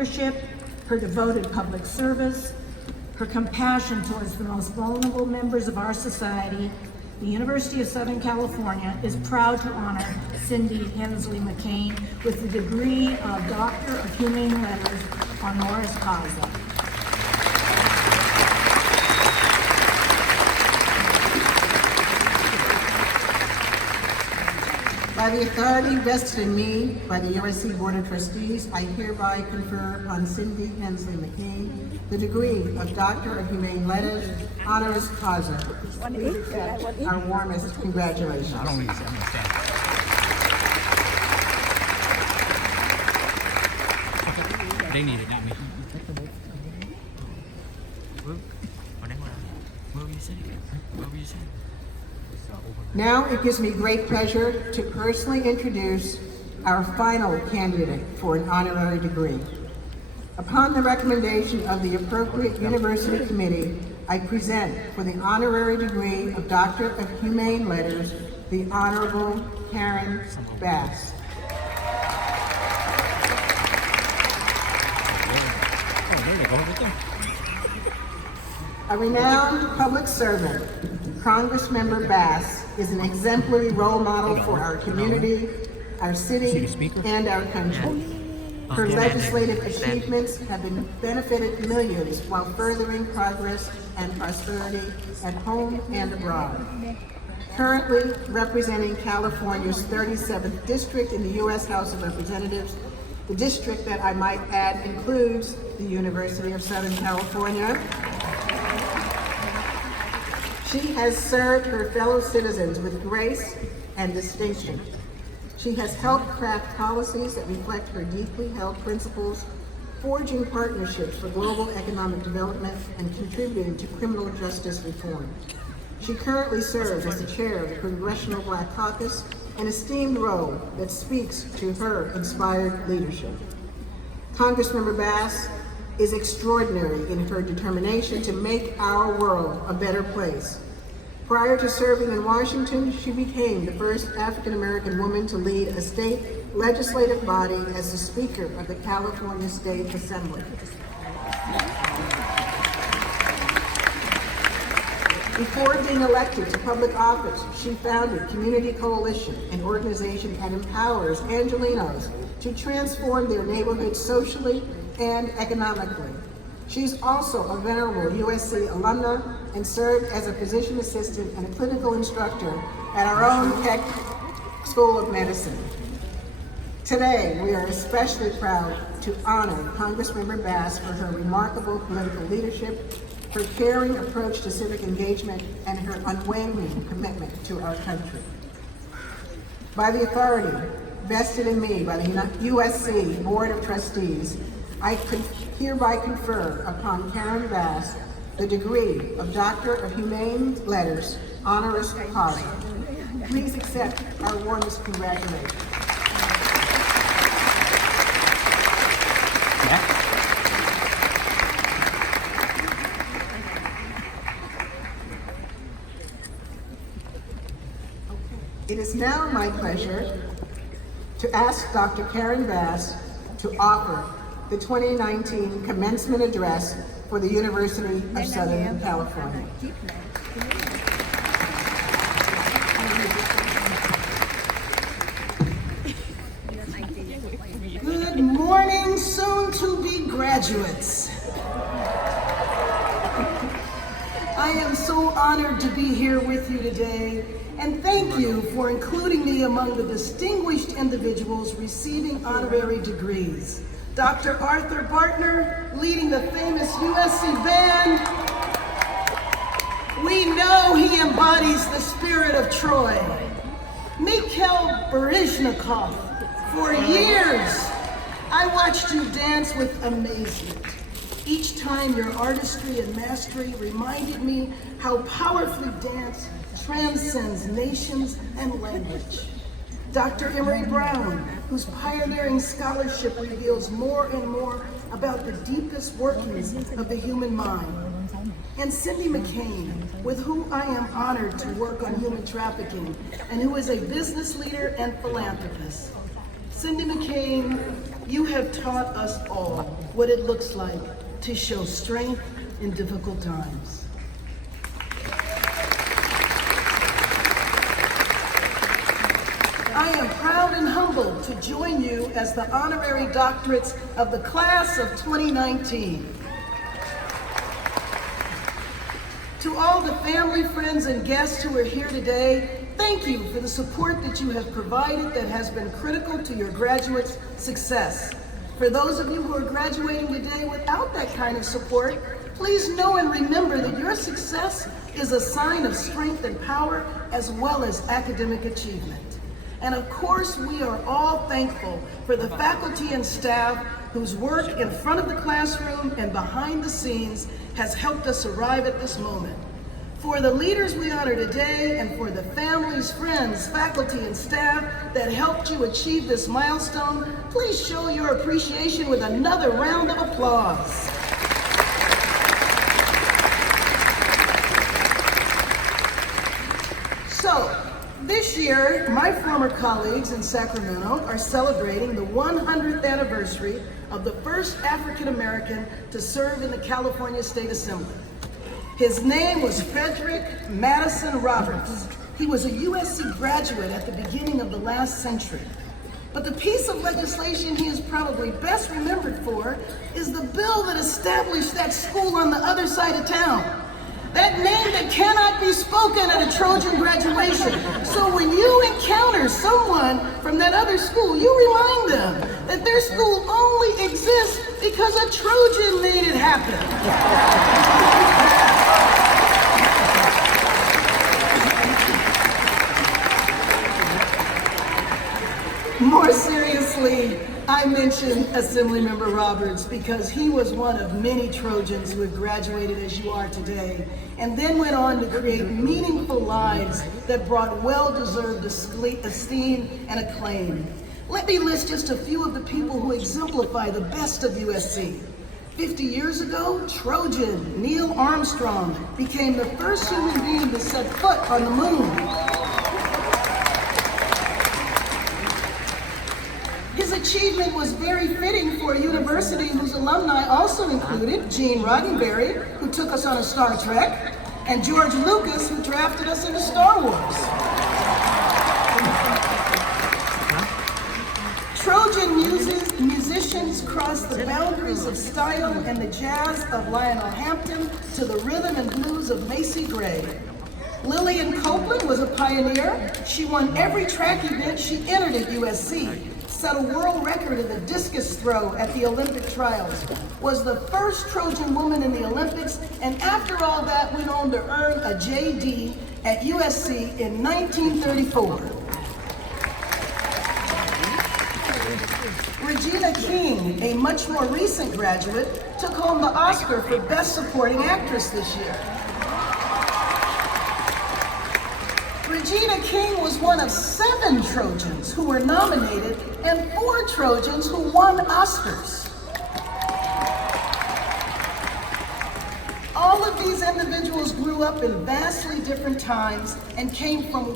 leadership, her devoted public service, her compassion towards the most vulnerable members of our society, the University of Southern California is proud to honor Cindy Hensley McCain with the degree of Doctor of Humane Letters honoris causa. By the authority vested in me by the USC Board of Trustees, I hereby confer upon Cindy Hensley McCain the degree of Doctor of Humane Letters honoris causa. Please accept our warmest congratulations. I don't need to say, I'm going to stand. They need it, not me. What were you saying? What were you saying? Now it gives me great pleasure to personally introduce our final candidate for an honorary degree. Upon the recommendation of the appropriate university committee, I present for the honorary degree of Doctor of Humane Letters, the Honorable Karen Bass. A renowned public servant, Congressmember Bass is an exemplary role model for our community, our city, and our country. Her legislative achievements have benefited millions while furthering progress and prosperity at home and abroad. Currently representing California's 37th district in the U.S. House of Representatives, the district that I might add includes the University of Southern California. She has served her fellow citizens with grace and distinction. She has helped craft policies that reflect her deeply held principles, forging partnerships for global economic development and contributing to criminal justice reform. She currently serves as the chair of the Congressional Black Caucus, an esteemed role that speaks to her inspired leadership. Congressmember Bass is extraordinary in her determination to make our world a better place. Prior to serving in Washington, she became the first African-American woman to lead a state legislative body as the Speaker of the California State Assembly. Before being elected to public office, she founded Community Coalition, an organization that empowers Angelenos to transform their neighborhoods socially and economically. She's also a venerable USC alumna and served as a physician assistant and a clinical instructor at our own Keck School of Medicine. Today, we are especially proud to honor Congressmember Bass for her remarkable political leadership, her caring approach to civic engagement, and her unwavering commitment to our country. By the authority vested in me by the USC Board of Trustees, I hereby confer upon Karen Bass the degree of Doctor of Humane Letters honoris causa. Please accept our warmest congratulations. It is now my pleasure to ask Dr. Karen Bass to offer the 2019 Commencement Address for the University of Southern California. Good morning, soon-to-be graduates. I am so honored to be here with you today, and thank you for including me among the distinguished individuals receiving honorary degrees. Dr. Arthur Bartner, leading the famous USC band. We know he embodies the spirit of Troy. Mikhail Baryshnikov, for years, I watched you dance with amazement. Each time your artistry and mastery reminded me how powerfully dance transcends nations and language. Dr. Emory Brown, whose pioneering scholarship reveals more and more about the deepest workings of the human mind. And Cindy McCain, with whom I am honored to work on human trafficking, and who is a business leader and philanthropist. Cindy McCain, you have taught us all what it looks like to show strength in difficult times. I am proud and humbled to join you as the honorary doctorates of the class of 2019. To all the family, friends, and guests who are here today, thank you for the support that you have provided that has been critical to your graduates' success. For those of you who are graduating today without that kind of support, please know and remember that your success is a sign of strength and power as well as academic achievement. And of course, we are all thankful for the faculty and staff whose work in front of the classroom and behind the scenes has helped us arrive at this moment. For the leaders we honor today and for the families, friends, faculty, and staff that helped you achieve this milestone, please show your appreciation with another round of applause. So, this year, my former colleagues in Sacramento are celebrating the 100th anniversary of the first African American to serve in the California State Assembly. His name was Frederick Madison Roberts. He was a USC graduate at the beginning of the last century. But the piece of legislation he is probably best remembered for is the bill that established that school on the other side of town. That name that cannot be spoken at a Trojan graduation. So when you encounter someone from that other school, you remind them that their school only exists because a Trojan made it happen. More seriously, I mention Assemblymember Roberts because he was one of many Trojans who have graduated as you are today, and then went on to create meaningful lives that brought well-deserved esteem and acclaim. Let me list just a few of the people who exemplify the best of USC. 50 years ago, Trojan Neil Armstrong became the first human being to set foot on the moon. His achievement was very fitting for a university whose alumni also included Gene Roddenberry, who took us on a Star Trek, and George Lucas, who drafted us into Star Wars. Trojan musicians crossed the boundaries of style and the jazz of Lionel Hampton to the rhythm and blues of Macy Gray. Lillian Copeland was a pioneer. She won every track event she entered at USC. Set a world record in the discus throw at the Olympic trials, was the first Trojan woman in the Olympics, and after all that went on to earn a JD at USC in 1934. Regina King, a much more recent graduate, took home the Oscar for Best Supporting Actress this year. Regina King was one of 7 Trojans who were nominated and 4 Trojans who won Oscars. All of these individuals grew up in vastly different times and came from